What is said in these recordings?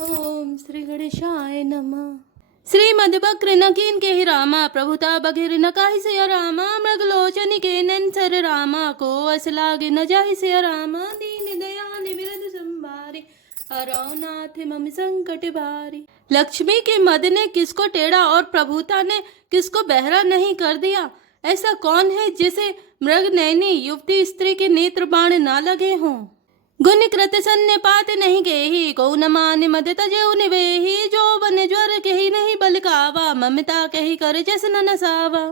ओम श्री गणेशाय नमः। श्रीमद बक्र नकीन के ही रामा प्रभुता बघिर न काहि से रामा मृगलोचन के नंसर रामा को असलाग न जाहि से रामा दीन दयाल बिरद संभारे हरौनाथ मम संकट भारी। लक्ष्मी के मद ने किसको टेढ़ा और प्रभुता ने किसको बहरा नहीं कर दिया। ऐसा कौन है जिसे मृग नैनी युवती स्त्री के नेत्र बाण ना लगे हों। गुण कृत सन्य पात नहीं केही को न मान मद तजेउ निवेही जो बन ज्वर कही नहीं बलकावा ममता कही कर जस न नसावा।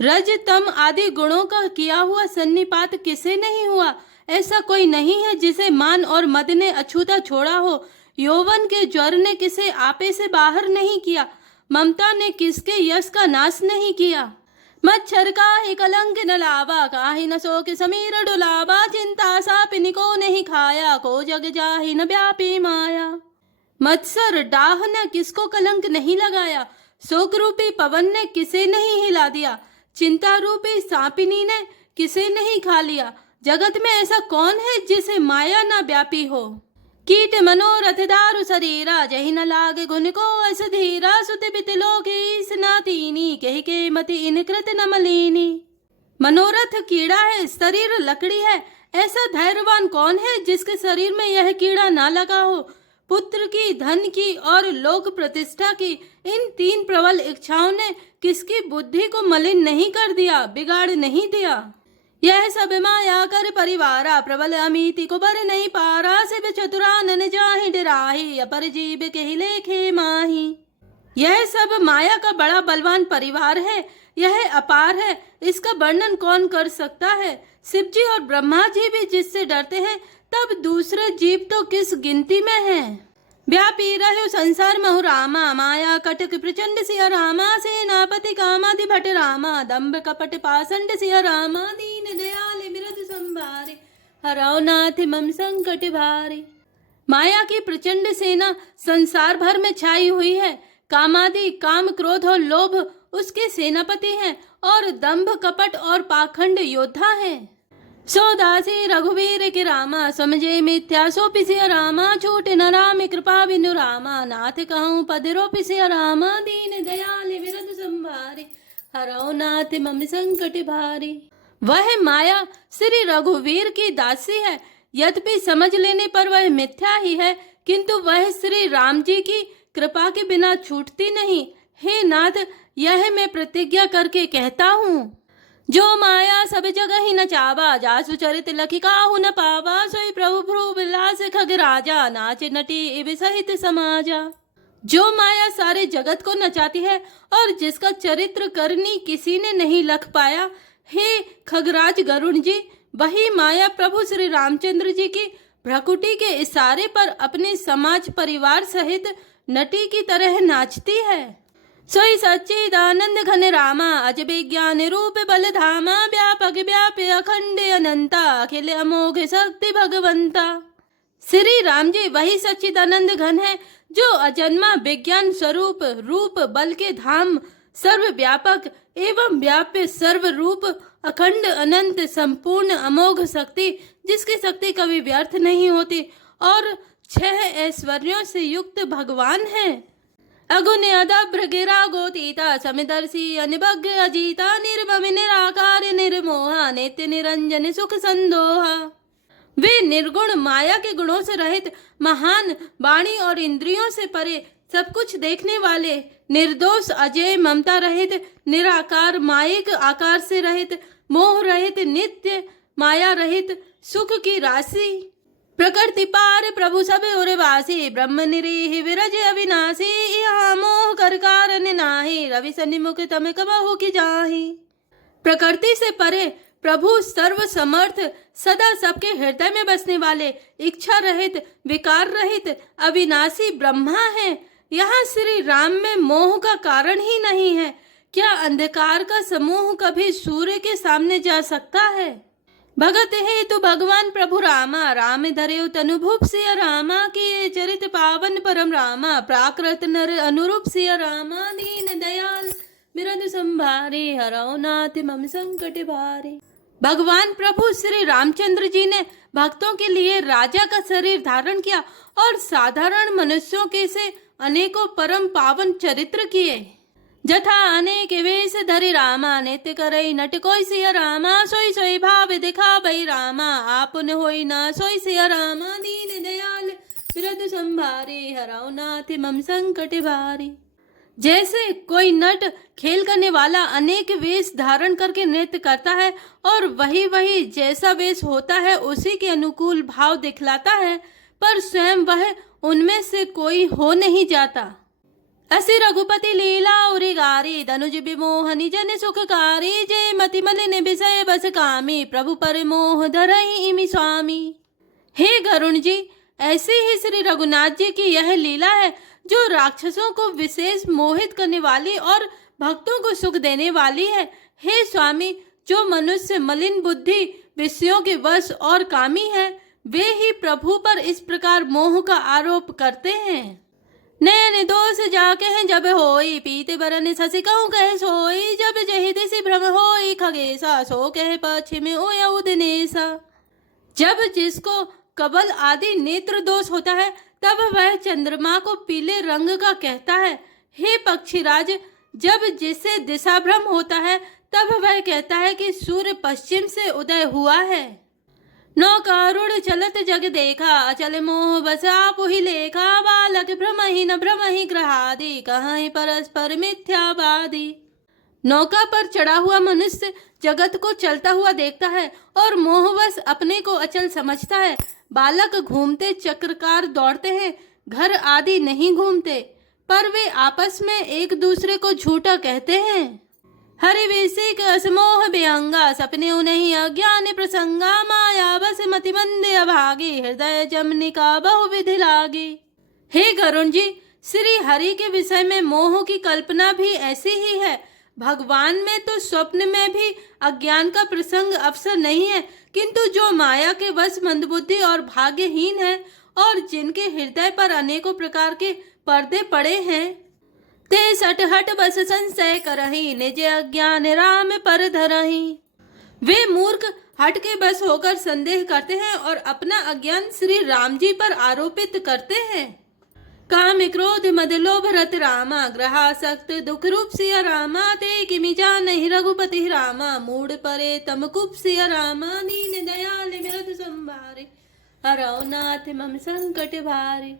रज तम आदि गुणों का किया हुआ सन्निपात किसे नहीं हुआ। ऐसा कोई नहीं है जिसे मान और मद ने अछूता छोड़ा हो। यौवन के ज्वर ने किसे आपे से बाहर नहीं किया। ममता ने किसके यश का नाश नहीं किया। मच्छर काहि कलंक न लावा काहि न शोक समीर डुलावा चिंता सापिनी को नहीं खाया को जग जाहि न व्यापी माया। मत्सर डाह न किसको कलंक नहीं लगाया। शोक रूपी पवन ने किसे नहीं हिला दिया। चिंता रूपी सापिनी ने किसे नहीं खा लिया। जगत में ऐसा कौन है जिसे माया न व्यापी हो। कीट मनोरथ दारु शरीरा जहि न लागे गुण को अस धीरा सुति बित लोके स्नातीनी कहि के मति इन कृत न मलिनी। मनोरथ कीड़ा है, शरीर लकड़ी है। ऐसा धैर्यवान कौन है जिसके शरीर में यह कीड़ा ना लगा हो। पुत्र की, धन की और लोक प्रतिष्ठा की इन तीन प्रबल इच्छाओं ने किसकी बुद्धि को मलिन नहीं कर दिया, बिगाड़ नहीं दिया। यह सब माया कर परिवारा प्रबल अमिति को बर नहीं पारा सिब चतुरानन जाहि डराहि अपर जीव के लेखे माही। यह सब माया का बड़ा बलवान परिवार है। यह अपार है, इसका वर्णन कौन कर सकता है। शिव जी और ब्रह्मा जी भी जिससे डरते हैं तब दूसरे जीव तो किस गिनती में हैं। व्यापी रहो संसार महु रामा माया कटक प्रचंड सिया रामा सेनापति कामाधि भट रामा दम्भ कपट पाषंड सिया रामा दीन दयाल बिरद संभारे हरौनाथ मम संकट भारे। माया की प्रचंड सेना संसार भर में छाई हुई है। कामादि, काम, क्रोध और लोभ उसके सेनापति हैं और दंभ, कपट और पाखंड योद्धा हैं। सौदासी रघुवीर के रामा समझे मिथ्या सो पिसिया रामा छूट न राम कृपा बिनु रामा नाथ कहूँ पदरो पिसिया रामा दीन दयाल विरद संभारे हरौनाथ मम संकट भारे। वह माया श्री रघुवीर की दासी है। यद्यपि समझ लेने पर वह मिथ्या ही है किंतु वह श्री राम जी की कृपा के बिना छूटती नहीं। हे नाथ, यह मैं प्रतिज्ञा करके कहता हूँ। जो माया सब जगह ही न चावा जासु चरित लखी काहू न पावा सोई प्रभु भ्रू विलास खग राजा नाच नटी इव सहित समाजा। जो माया सारे जगत को नचाती है और जिसका चरित्र करनी किसी ने नहीं लख पाया, हे खगराज गरुण जी, वही माया प्रभु श्री रामचंद्र जी की भ्रकुटी के इशारे पर अपने समाज परिवार सहित नटी की तरह नाचती है। सोई सच्चिदानंद घन रामा अज विज्ञान रूप बल धामा व्यापक व्यापे अखंड अनंता अखिल अमोघ शक्ति भगवंता। श्री राम जी वही सच्चिदानंद घन है जो अजन्मा विज्ञान स्वरूप रूप बल के धाम सर्व व्यापक एवं व्याप्य सर्व रूप अखंड अनंत संपूर्ण अमोघ शक्ति जिसकी शक्ति कभी व्यर्थ नहीं होती और 6 ऐश्वर्यों से युक्त भगवान है। अगुण अदभ्र गिरा गोतीता समिदर्शी अनिभग्य अजीता निर्मम निराकार निर्मोहा नित्य निरंजन सुख संदोहा। वे निर्गुण माया के गुणों से रहित महान, वाणी और इंद्रियों से परे, सब कुछ देखने वाले, निर्दोष, अजय, ममता रहित, निराकार, मायिक आकार से रहित, मोह रहित, नित्य माया रहित, सुख की राशि, प्रकृति पार प्रभु सब उर्वासी ब्रह्म निरीह विरज अविनाशी यहाँ मोह कर कारण नाही रवि सन्मुख तम कबहु की जाही। प्रकृति से परे प्रभु सर्व समर्थ सदा सबके हृदय में बसने वाले, इच्छा रहित, विकार रहित, अविनाशी ब्रह्मा है। यहाँ श्री राम में मोह का कारण ही नहीं है। क्या अंधकार का समूह कभी सूर्य के सामने जा सकता है। भगत है तो भगवान प्रभु रामा राम धरे तनुभूप सिया रामा किए चरित पावन परम रामा प्राकृत नर अनुरूप सिया रामा दीन दयाल बिरद संभारे हरौनाथ मम संकट भारे। भगवान प्रभु श्री रामचंद्र जी ने भक्तों के लिए राजा का शरीर धारण किया और साधारण मनुष्यों के से अनेकों परम पावन चरित्र किए। जथा अनेक वेश धरि रामा, नित्य करई नट कोई सिया रामा, सोई सोई भाव दिखा बई रामा, आपन होई ना सोई सिया रामा, दीन दयाल बिरध संभारे, हराओ नाथ मम संकट भारी। जैसे कोई नट खेल करने वाला अनेक वेश धारण करके नृत्य करता है और वही जैसा वेश होता है उसी के अनुकूल भाव दिखलाता है, पर स्वयं वह उनमें से कोई हो नहीं जाता। असि रघुपति लीला उरी गारी, धनुज विमोहनी जन सुखकारी, जय मति मलिन विषय बस कामी, प्रभु पर मोह धरहि इमि स्वामी। हे गरुण जी, ऐसे ही श्री रघुनाथ जी की यह लीला है जो राक्षसों को विशेष मोहित करने वाली और भक्तों को सुख देने वाली है। हे स्वामी, जो मनुष्य मलिन बुद्धि विषयों के वश और कामी है, वे ही प्रभु पर इस प्रकार मोह का आरोप करते हैं। नयन दोष जाके हैं जब होई, पीते बरन शशि कहूँ कह सोई, जब जहि दिशि भ्रम होई, खगेसा सो कह पश्चिम ओया उदनेसा। जब जिसको कबल आदि नेत्र दोष होता है तब वह चंद्रमा को पीले रंग का कहता है। हे पक्षीराज, जब जिसे दिशा भ्रम होता है तब वह कहता है कि सूर्य पश्चिम से उदय हुआ है। नौकारूढ़ चलत जग देखा, अचल मोह बस आप ही लेखा, बालक भ्रम ही न भ्रम ही ग्रहादि, कहीं परस्पर मिथ्यावादी। नौका पर चढ़ा हुआ मनुष्य जगत को चलता हुआ देखता है और मोहवश अपने को अचल समझता है। बालक घूमते चक्रकार दौड़ते हैं, घर आदि नहीं घूमते, पर वे आपस में एक दूसरे को झूठा कहते हैं। हरि विषिक असमोह व्यंगा, सपने उन्हीं अज्ञान प्रसंगा, माया बस मति मंद अभागी, हृदय जमनिका बहुविधि लागी। हे गरुण जी, श्री हरि के विषय में मोह की कल्पना भी ऐसी ही है। भगवान में तो स्वप्न में भी अज्ञान का प्रसंग अवसर नहीं है, किंतु जो माया के वश मंदबुद्धि और भाग्यहीन है और जिनके हृदय पर अनेकों प्रकार के पर्दे पड़े हैं, ते सटहट बस संशय करही, निज अज्ञान राम पर धरही। वे मूर्ख हट के बस होकर संदेह करते हैं और अपना अज्ञान श्री राम जी पर आरोपित करते हैं। काम क्रोध मद लोभ रत रामा, ग्रहासक्त दुख रूप सिया रामा, ते किमि जानहि रघुपति रामा, मूड परे तम कुप सिया रामा, दीन दयाल बिरध संभारे, हरौ नाथ मम संकट भारे।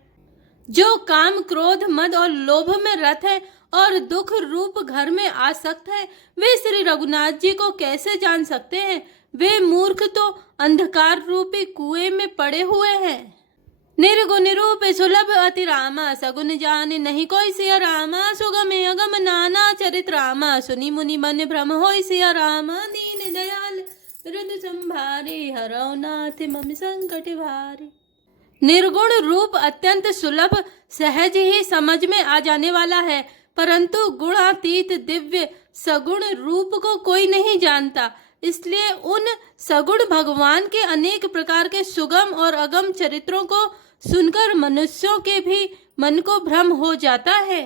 जो काम क्रोध मद और लोभ में रत है और दुख रूप घर में आसक्त है, वे श्री रघुनाथ जी को कैसे जान सकते हैं? वे मूर्ख तो अंधकार रूपी कुएं में पड़े हुए हैं। निर्गुण रूप सुलभ अति रामा, सगुन जान नहीं कोई सिया रामा, सुगम अगम नाना चरित रामा, सुनी मुनि मन भ्रम होई सिया रामा, दीन दयाल बिरध संभारे, हरौ नाथ मम संकट भारे। निर्गुण रूप अत्यंत सुलभ सहज ही समझ में आ जाने वाला है, परंतु गुणातीत दिव्य सगुण रूप को कोई नहीं जानता। इसलिए उन सगुण भगवान के अनेक प्रकार के सुगम और अगम चरित्रों को सुनकर मनुष्यों के भी मन को भ्रम हो जाता है।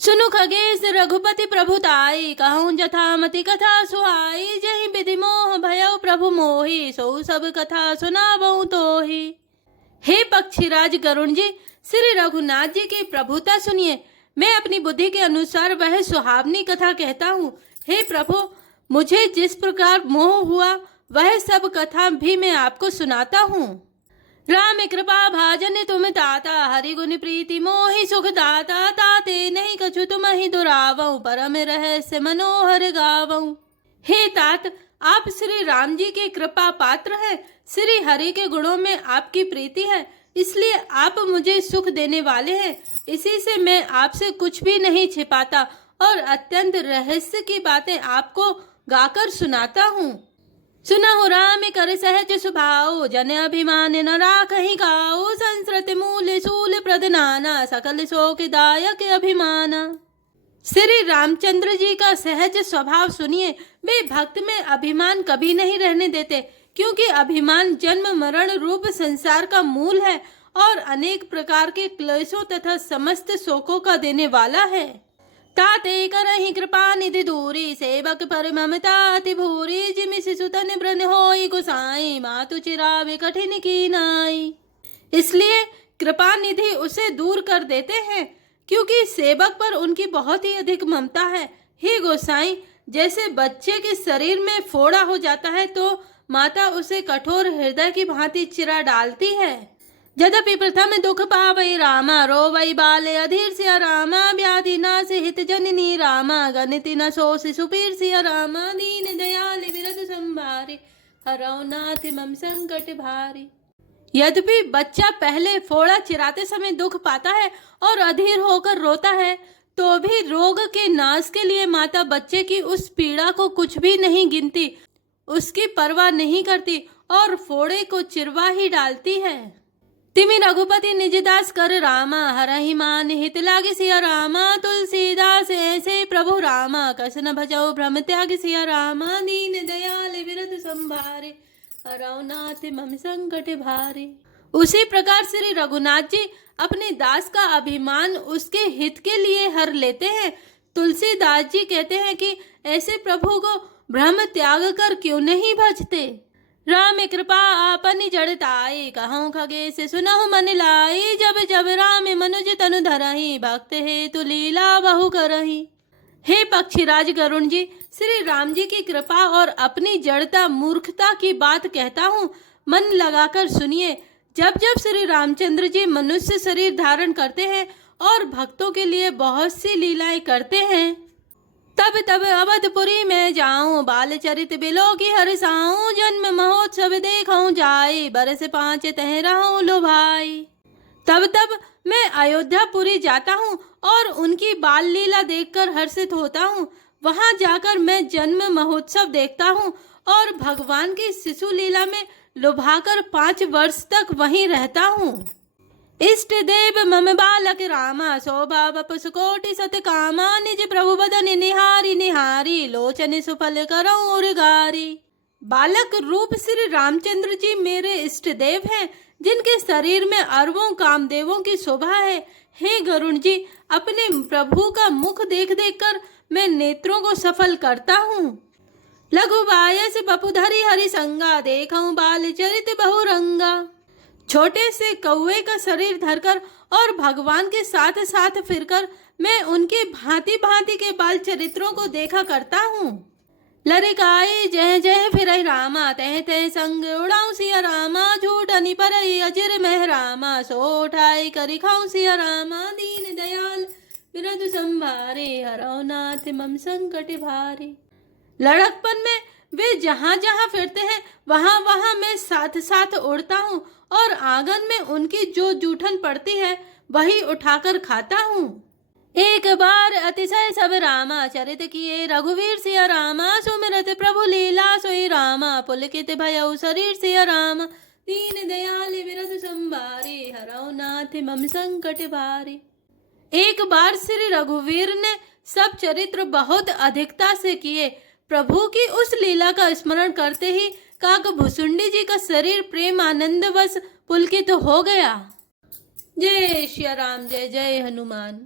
सुनु खगेश रघुपति प्रभुताई, कहूँ जथामति कथा सुहाई, जहि विधि मोह भयउ प्रभु मोहि, सो सब कथा सुनावऊँ तोहि। हे पक्षीराज गरुण जी, श्री रघुनाथ जी की प्रभुता सुनिए। मैं अपनी बुद्धि के अनुसार वह सुहावनी कथा कहता हूँ। हे प्रभु, मुझे जिस प्रकार मोह हुआ वह सब कथा भी मैं आपको सुनाता हूँ। राम कृपा भाजन तुम ताता, हरि गुण प्रीति मोहि सुख दाता, ताते नहीं कछु तुम ही दुरावऊ, परम रहस्य मनोहर गावऊ। हे तात, आप श्री राम जी के कृपा पात्र हैं। श्री हरि के गुणों में आपकी प्रीति है, इसलिए आप मुझे सुख देने वाले हैं। इसी से मैं आपसे कुछ भी नहीं छिपाता और अत्यंत रहस्य की बातें आपको गाकर सुनाता हूँ। सुनहु राम कर सहज सुभाओ, जन अभिमान न राखहि काओ, संस्कृत मूल शूल प्रद नाना, सकल शोक दायक अभिमाना। श्री रामचंद्र जी का सहज स्वभाव सुनिए। वे भक्त में अभिमान कभी नहीं रहने देते, क्योंकि अभिमान जन्म मरण रूप संसार का मूल है और अनेक प्रकार के क्लेशों तथा समस्त शोकों का देने वाला है। ताते करहि कृपा निधि दूरी, सेवक पर ममता अति भूरी, जिमि शिशु तन ब्रन होई गोसाई, मातु चिरावे कठिन की नाई। इसलिए कृपा निधि उसे दूर कर देते हैं, क्योंकि सेवक पर उनकी बहुत ही अधिक ममता है। हे गोसाई, जैसे बच्चे के शरीर में फोड़ा हो जाता है तो माता उसे कठोर हृदय की भांति चिरा डालती है। यद्यपि प्रथम दुख पावई रामा, रोवई बाले अधीर सिया रामा, व्याधि नाश हित जननी रामा, गणित न सो शिशु पीर सिया रामा, दीन दयाल विरद संभारे, हरौ नाथ मम संकट भारी। यद्यपि बच्चा पहले फोड़ा चिराते समय दुख पाता है और अधीर होकर रोता है, तो भी रोग के नाश के लिए माता बच्चे की उस पीड़ा को कुछ भी नहीं गिनती, उसकी परवाह नहीं करती और फोड़े को चिरवा ही डालती है। तिमि रघुपति निज दास कर रामा, हरहि मान हित लागे सिया रामा, तुलसीदास ऐसे प्रभु रामा, कस न भजौ भ्रम त्याग सिया रामा, दीन दयाल विरद संभारे, हरौ नाथ मम संकट भारे। उसी प्रकार श्री रघुनाथ जी अपने दास का अभिमान उसके हित के लिए हर लेते हैं। तुलसीदास जी कहते हैं कि ऐसे प्रभु को भ्रम त्याग कर क्यों नहीं भजते। राम कृपा आपनि जड़ताई, कहूँ खगेश सुनहु मन लाई, जब जब राम मनुज तनु धरहि, भक्त हेतु लीला बहु करहि। हे पक्षीराज गरुण जी, श्री राम जी की कृपा और अपनी जड़ता मूर्खता की बात कहता हूँ, मन लगाकर सुनिए। जब जब श्री रामचंद्र जी मनुष्य शरीर धारण करते हैं और भक्तों के लिए बहुत सी लीलाएं करते हैं, तब तब अवधपुरी में जाऊं, बाल चरित बिलो की हरसाऊं, जन्म महोत्सव देखूं जाए, बरस 5 तह रहूं लो भाई। तब तब मैं अयोध्यापुरी जाता हूँ और उनकी बाल लीला देखकर हर्षित होता हूँ। वहां जाकर मैं जन्म महोत्सव देखता हूँ और भगवान की शिशु लीला में लुभाकर 5 वर्ष तक वहीं रहता हूँ। इष्ट देव मम बालक रामा, शोभा बपुस कोटि सत कामा, निज प्रभु बदन निहारी निहारी, लोचन सुफल करऊं उर्गारी। बालक रूप श्री रामचंद्र जी मेरे इष्ट देव हैं, जिनके शरीर में अरबों कामदेवों की शोभा है। हे गरुण जी, अपने प्रभु का मुख देख देख कर मैं नेत्रों को सफल करता हूँ। लघु बायस बपुधरी हरि संगा, देखूं बाल चरित बहुरंगा। छोटे से कौवे का शरीर धरकर और भगवान के साथ साथ फिरकर मैं उनके भांति भांति के बाल चरित्रों को देखा करता हूँ। लरिकाई जय जय फिरहि रामा, तह तह संग उड़ाऊं सिया रामा, झूठनी परई अजर मह रामा, सो उठाई करी खाऊं सिया रामा, दीन दयाल विरद संभारे, हरौ नाथ मम संकट भारे। लड़कपन में वे जहाँ जहाँ फिरते हैं वहाँ वहाँ मैं साथ साथ उड़ता हूँ और आंगन में उनकी जो जूठन पड़ती है वही उठाकर खाता हूँ। एक बार अतिशय सब रामा, चरित किए रघुवीर सिया रामा, सुमिरत प्रभु लीला सोई रामा, पुलकित भयउ शरीर सिया रामा, दीन दयाल विरद संभारे, हरौ नाथ मम संकट भारे। एक बार श्री रघुवीर ने सब चरित्र बहुत अधिकता से किए। प्रभु की उस लीला का स्मरण करते ही काक भुसुंडी जी का शरीर प्रेम आनंदवश पुलकित हो गया। जय श्री राम, जय जय हनुमान।